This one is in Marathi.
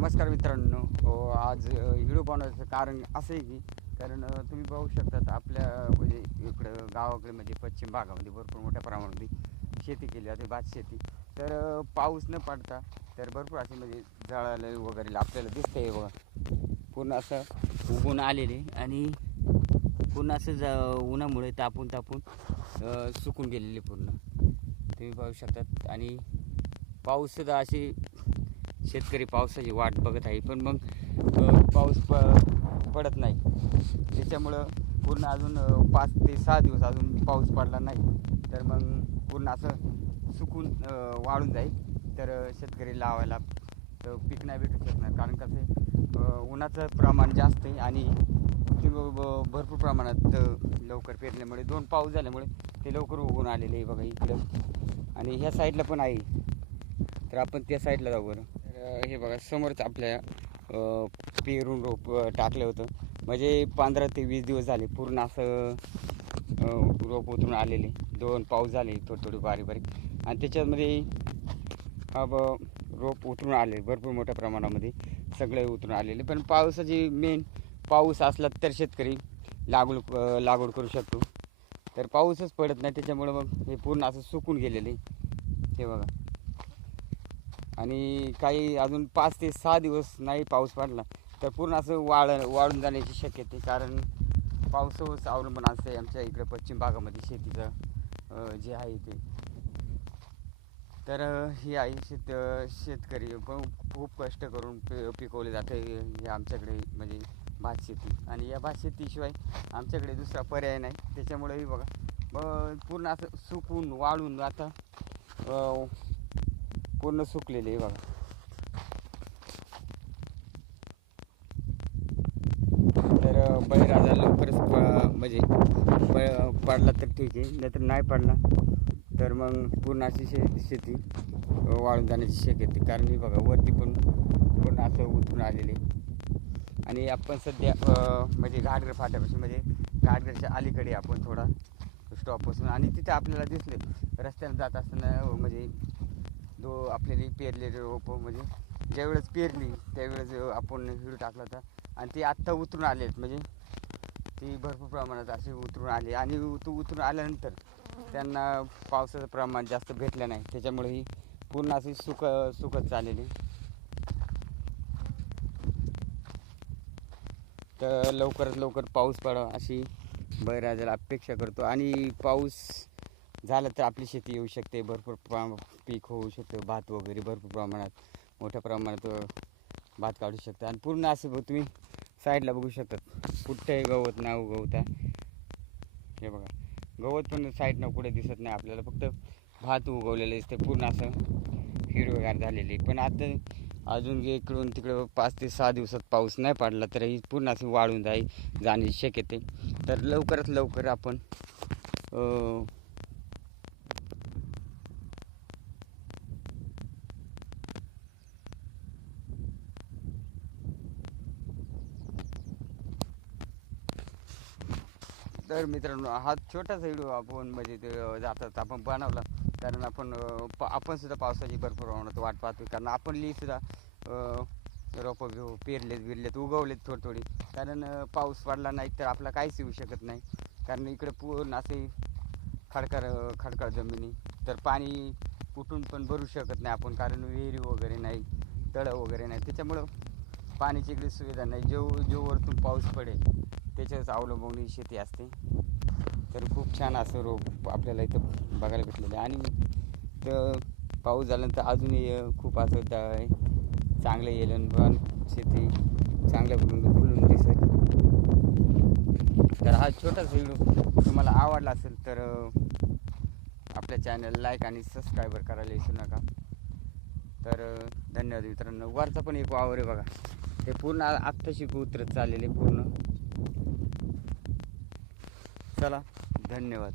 नमस्कार मित्रांनो. आज व्हिडिओ बनवायचं कारण असं आहे की तुम्ही पाहू शकतात आपल्या म्हणजे इकडं गावाकडे म्हणजे पश्चिम भागामध्ये भरपूर मोठ्या प्रमाणामध्ये शेती केली जाते, भात शेती. तर पाऊस न पडता तर भरपूर असे म्हणजे जळाले वगैरे आपल्याला दिसतंय बघा. पूर्ण असं उगवून आलेले आणि पूर्ण असं उन्हामुळे तापून सुकून गेलेले पूर्ण तुम्ही पाहू शकतात. आणि पाऊससुद्धा अशी शेतकरी पावसाची वाट बघत आहे, पण मग पाऊस पडत नाही. त्याच्यामुळं पूर्ण अजून 5 ते 6 दिवस अजून पाऊस पडला नाही तर मग पूर्ण असं सुकून वाळून जाईल. तर शेतकरी लावायला तर पीक नाही भेटू शकणार, कारण कसं उन्हाचं प्रमाण जास्त आहे आणि भरपूर प्रमाणात लवकर पेरल्यामुळे 2 पाऊस झाल्यामुळे ते लवकर उगवून आलेले आहे बघा इकडं. आणि ह्या साईडला पण आहे, तर आपण त्या साईडला जाऊ बरं. हे बघा समोरच आपल्या पेरून रोप टाकलं होतं, म्हणजे 15 ते 20 दिवस झाले पूर्ण असं रोप उतरून आलेले. 2 पाऊस झाले थोडी बारीक आणि त्याच्यामध्ये रोप उतरून आले भरपूर मोठ्या प्रमाणामध्ये सगळे उतरून आलेले. पण पावसाची मेन पाऊस असला तर शेतकरी लागवड करू शकतो, तर पाऊसच पडत नाही. त्याच्यामुळे मग हे पूर्ण असं सुकून गेलेले हे बघा. आणि काही अजून 5 ते 6 दिवस नाही पाऊस पडला तर पूर्ण असं वाळून जाण्याची शक्यता आहे, कारण पावसावरच अवलंबून असते आमच्या इकडे पश्चिम भागामध्ये शेतीचं जे आहे ते. तर ही आहे शेतकरी खूप कष्ट करून पिकवले जाते हे आमच्याकडे म्हणजे भात शेती. आणि या भात शेतीशिवाय आमच्याकडे दुसरा पर्याय नाही. त्याच्यामुळेही बघा पूर्ण असं सुकून वाळून आता पूर्ण सुकलेले बघा. तर बळीराजा लवकरच म्हणजे पडला तर ठीक आहे, नाहीतर नाही पडला तर मग पूर्ण अशी शेती वाळून जाण्याची शक्यता आहे. कारण ही बघा वरती पण पूर्ण असं उतरून आलेले. आणि आपण सध्या म्हणजे घाटघर फाट्यापासून म्हणजे घाटघरच्या अलीकडे आपण थोडा स्टॉपपासून, आणि तिथे आपल्याला दिसले रस्त्याने जात असताना म्हणजे आपल्याला पेरलेले रोप म्हणजे ज्यावेळेस पेरली त्यावेळेस आपण व्हिडिओ टाकला होता. आणि ते आत्ता उतरून आले आहेत, म्हणजे ती भरपूर प्रमाणात असे उतरून आले. आणि उतरून आल्यानंतर त्यांना पावसाचं प्रमाण जास्त भेटलं नाही, त्याच्यामुळे ही पूर्ण अशी सुकत चाललेली. तर लवकरात लवकर पाऊस पडावा अशी बळीराजाला अपेक्षा करतो. आणि पाऊस झालं तर आपली शेती येऊ शकते, भरपूर पीक होऊ शकतं, भात वगैरे भरपूर प्रमाणात मोठ्या प्रमाणात भात काढू शकतं. आणि पूर्ण असं तुम्ही साईडला बघू शकतात कुठंही गवत नाही उगवता. हे बघा गवत पण साईडनं कुठे दिसत नाही आपल्याला, फक्त भात उगवलेले दिसते पूर्ण असं हिरवेगार झालेली. पण आता अजून इकडून तिकडं 5 ते 6 दिवसात पाऊस नाही पडला तर ही पूर्ण अशी वाळून जाण्याची शक्यता आहे. तर लवकरात लवकर आपण तर मित्रांनो हा छोटासा व्हिडिओ आपण म्हणजे ते जातात आपण बनवला, कारण आपण सुद्धा पावसाची भरपूर प्रमाणात वाट पाहतो. कारण आपण सुद्धा रोपं पेरलेत उगवलेत थोडी. कारण पाऊस पडला नाही तर आपला काहीच येऊ शकत नाही, कारण इकडे पूर्ण असे खडकाळ जमिनी, तर पाणी कुठून पण भरू शकत नाही आपण, कारण विहिरी वगैरे नाही, तळं वगैरे नाही. त्याच्यामुळं पाण्याची इकडे सुविधा नाही. जो वरतून पाऊस पडेल त्याच्याच अवलंबून ही शेती असते. तर खूप छान असं रोप आपल्याला इथं बघायला भेटलेलं आहे. आणि तर पाऊस झाल्यानंतर अजूनही खूप असं चांगलं येईल, पण शेती चांगल्या फुलून दिसेल. तर हा छोटासा व्हिडिओ तुम्हाला आवडला असेल तर आपल्या चॅनल लाईक आणि सबस्क्राईबर करायला विसरू नका. तर धन्यवाद मित्रांनो. वरचा पण एक वावर आहे बघा, ते पूर्ण आत्ताशी उतरत चाललेले पूर्ण. चला धन्यवाद.